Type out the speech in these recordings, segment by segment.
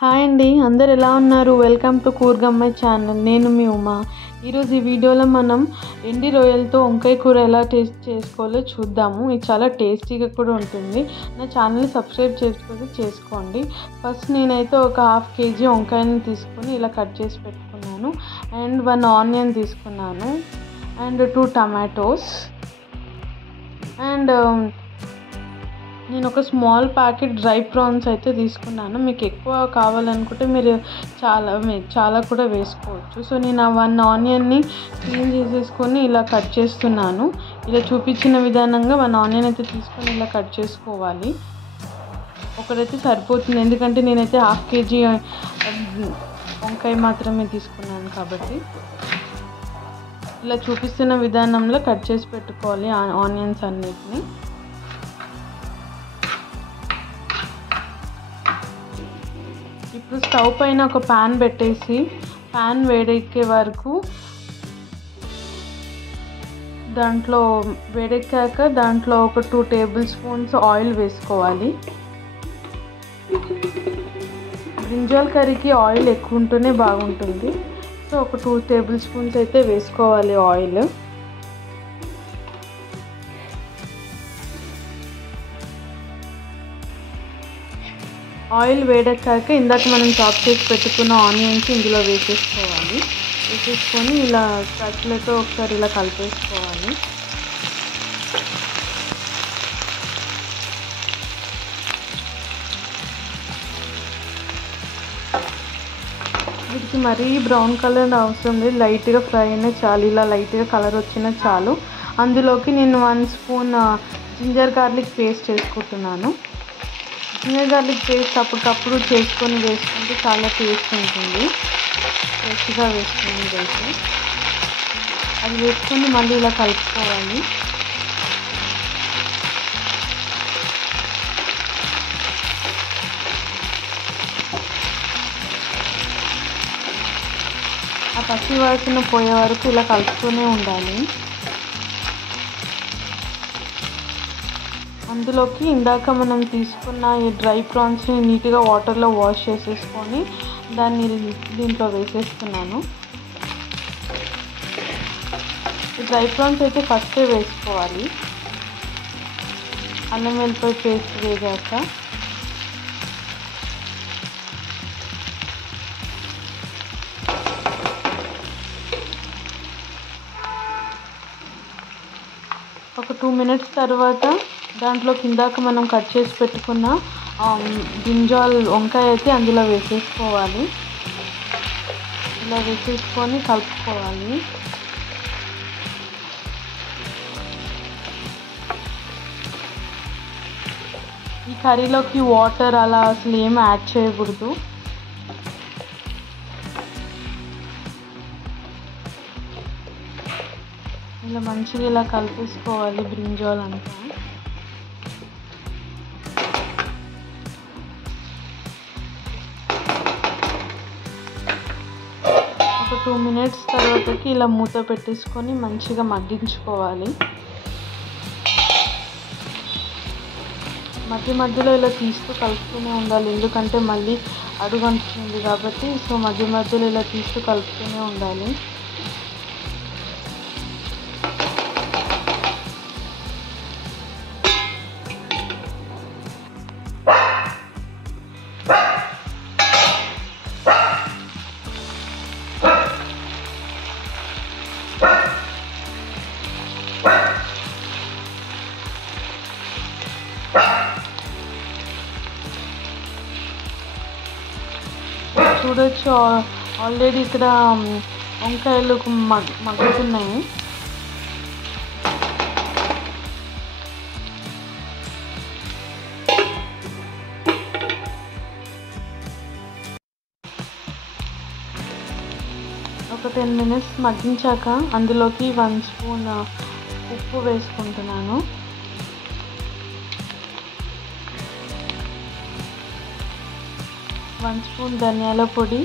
Hi అండి, అందరు ఎలా ఉన్నారు? వెల్కమ్ టు కూరగమ్మాయి ఛానల్. నేను మీ ఉమా. ఈరోజు ఈ వీడియోలో మనం ఎండి రొయ్యలతో వంకాయ కూర ఎలా టేస్ట్ చేసుకోవాలో చూద్దాము. ఇది చాలా టేస్టీగా కూడా ఉంటుంది. నా ఛానల్ని సబ్స్క్రైబ్ చేసుకుంటే చేసుకోండి. ఫస్ట్ నేనైతే ఒక 1/2 kg వంకాయని తీసుకొని ఇలా కట్ చేసి పెట్టుకున్నాను. అండ్ 1 ఆనియన్ తీసుకున్నాను. And 2 tomatoes. అండ్ నేను ఒక స్మాల్ ప్యాకెట్ డ్రై ప్రాన్స్ అయితే తీసుకున్నాను. మీకు ఎక్కువ కావాలనుకుంటే మీరు చాలా కూడా వేసుకోవచ్చు. సో నేను ఆ 1 ఆనియన్ని క్లీన్ చేసేసుకొని ఇలా కట్ చేస్తున్నాను. ఇలా చూపించిన విధానంగా 1 ఆనియన్ అయితే తీసుకొని ఇలా కట్ చేసుకోవాలి. ఒకటైతే సరిపోతుంది, ఎందుకంటే నేనైతే 1/2 kg వంకాయ మాత్రమే తీసుకున్నాను కాబట్టి. ఇలా చూపిస్తున్న విధానంలో కట్ చేసి పెట్టుకోవాలి ఆనియన్స్ అన్నిటిని. ఇప్పుడు స్టవ్ పైన ఒక ప్యాన్ పెట్టేసి ప్యాన్ వేడెక్కే వరకు వేడెక్కాక దాంట్లో ఒక 2 టేబుల్ స్పూన్స్ ఆయిల్ వేసుకోవాలి. బ్రింజాల్ కర్రీకి ఆయిల్ ఎక్కువ ఉంటేనే బాగుంటుంది. సో ఒక 2 టేబుల్ స్పూన్స్ అయితే వేసుకోవాలి ఆయిల్. ఆయిల్ వేడెక్కాక ఇందాక మనం చాప్ చేసి పెట్టుకున్న ఆనియన్స్ ఇందులో వేసేసుకోవాలి. వేసేసుకొని ఇలా కట్లతో ఒకసారి ఇలా కలిపేసుకోవాలి. వీటికి మరీ బ్రౌన్ కలర్ అవసరం లేదు, లైట్గా ఫ్రై అయినా చాలు. ఇలా లైట్గా కలర్ వచ్చినా చాలు. అందులోకి నేను 1 స్పూన్ జింజర్ గార్లిక్ పేస్ట్ చేసుకుంటున్నాను. జింజర్ గార్లిక్ పేస్ట్ అప్పటికప్పుడు చేసుకొని వేసుకుంటే చాలా టేస్ట్ ఉంటుంది. ఫ్రెష్గా వేసుకొని వేసి అది వేసుకొని మళ్ళీ ఇలా కలుపుకోవాలి. ఆ పచ్చి వాసన పోయే వరకు ఇలా కలుపుతూనే ఉండాలి. అందులోకి ఇందాక మనం తీసుకున్న ఈ డ్రై ప్రాన్స్ని నీట్గా వాటర్లో వాష్ చేసేసుకొని దాన్ని దీంట్లో వేసేస్తున్నాను. ఈ డ్రై ప్రాన్స్ అయితే ఫస్టే వేసుకోవాలి. అల్లం వెల్లిపాయ పేస్ట్ వేగాక ఒక 2 minutes తర్వాత దాంట్లో కిందాక మనం కట్ చేసి పెట్టుకున్న బ్రింజాల్ వంకాయ అయితే అందులో వేసేసుకోవాలి. ఇలా వేసేసుకొని కలుపుకోవాలి. ఈ కర్రీలోకి వాటర్ అలా అసలు ఏమి యాడ్ చేయకూడదు. ఇలా మంచిగా ఇలా కలిపేసుకోవాలి బ్రింజాల్ అంతా. ఒక 2 minutes తర్వాతకి ఇలా మూత పెట్టేసుకొని మంచిగా మగ్గించుకోవాలి. మధ్యలో ఇలా తీస్తూ కలుపుతూనే ఉండాలి, ఎందుకంటే మళ్ళీ అడుగంటుతుంది కాబట్టి. సో మధ్యలో ఇలా తీస్తూ కలుపుతూనే ఉండాలి. చూడొచ్చు, ఆల్రెడీ ఇక్కడ వంకాయలు మగ్గుతున్నాయి. ఒక 10 minutes మగ్గించాక అందులోకి 1 స్పూన్ ఉప్పు వేసుకుంటున్నాను. 1 స్పూన్ ధనియాల పొడి,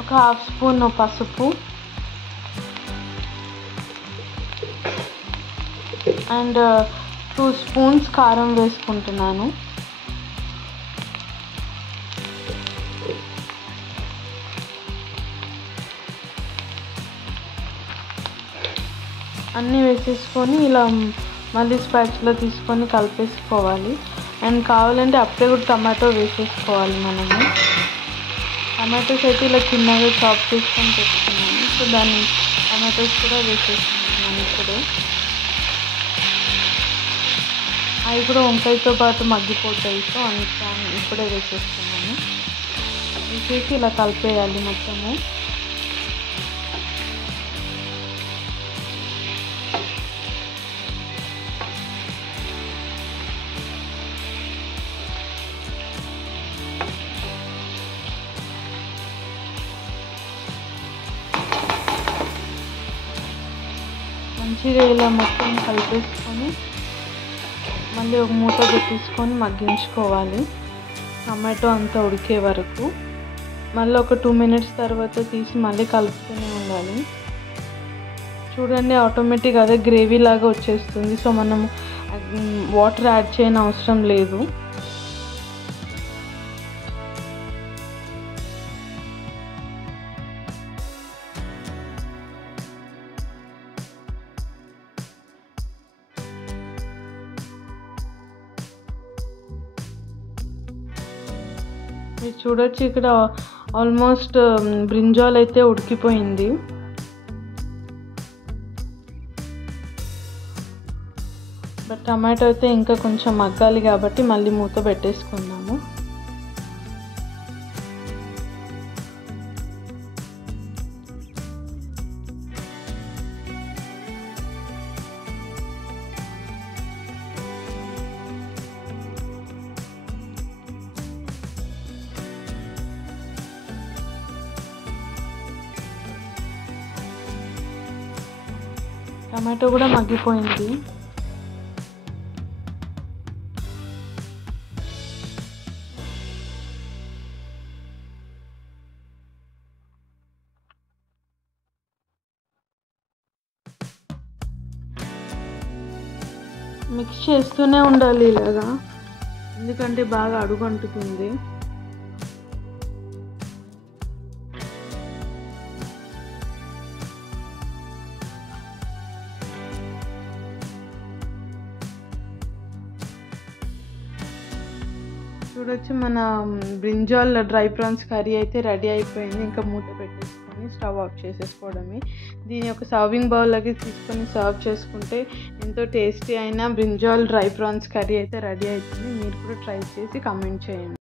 1/2 స్పూన్ పసుపు, అండ్ 2 స్పూన్స్ కారం వేసుకుంటున్నాను. అన్నీ వేసేసుకొని ఇలా మళ్ళీ స్పాచులా తీసుకొని కలిపేసుకోవాలి. అండ్ కావాలంటే అప్పుడే కూడా టమాటో వేసేసుకోవాలి మనము. టమాటోస్ అయితే ఇలా చిన్నగా చాప్ చేసుకొని పెట్టుకున్నాను. సో దాన్ని టమాటోస్ కూడా వేసేసుకుంటున్నాను ఇప్పుడు. అవి కూడా వంకాయతో పాటు మగ్గిపోతాయి. సో అందుకని ఇప్పుడే వేసేస్తున్నాను. వేసేసి ఇలా కలిపేయాలి మొత్తము. మంచిగా ఇలా మొత్తం కలిపేసుకొని మళ్ళీ ఒక మూత పెట్టేసుకొని మగ్గించుకోవాలి టమాటో అంతా ఉడికే వరకు. మళ్ళీ ఒక 2 minutes తర్వాత తీసి మళ్ళీ కలుపుతూనే ఉండాలి. చూడండి ఆటోమేటిక్గా అదే గ్రేవీ లాగా వచ్చేస్తుంది. సో మనము వాటర్ యాడ్ చేయని అవసరం లేదు. మీరు చూడొచ్చు ఇక్కడ ఆల్మోస్ట్ బ్రింజాల్ అయితే ఉడికిపోయింది. బట్ టమాటో అయితే ఇంకా కొంచెం మగ్గాలి కాబట్టి మళ్ళీ మూత పెట్టేసుకుందాము. టమాటో కూడా మగ్గిపోయింది. మిక్స్ చేస్తూనే ఉండాలి ఇలాగా, ఎందుకంటే బాగా అడుగంటుతుంది. చూడొచ్చు మన బ్రింజాల్ డ్రై ప్రాన్స్ కర్రీ అయితే రెడీ అయిపోయింది. ఇంకా మూత పెట్టేసుకొని స్టవ్ ఆఫ్ చేసేసుకోవడమే. దీని ఒక సర్వింగ్ బౌల్లోకి తీసుకొని సర్వ్ చేసుకుంటే ఎంతో టేస్టీ అయిన బ్రింజాల్ డ్రై ప్రాన్స్ కర్రీ అయితే రెడీ అవుతుంది. మీరు కూడా ట్రై చేసి కామెంట్ చేయండి.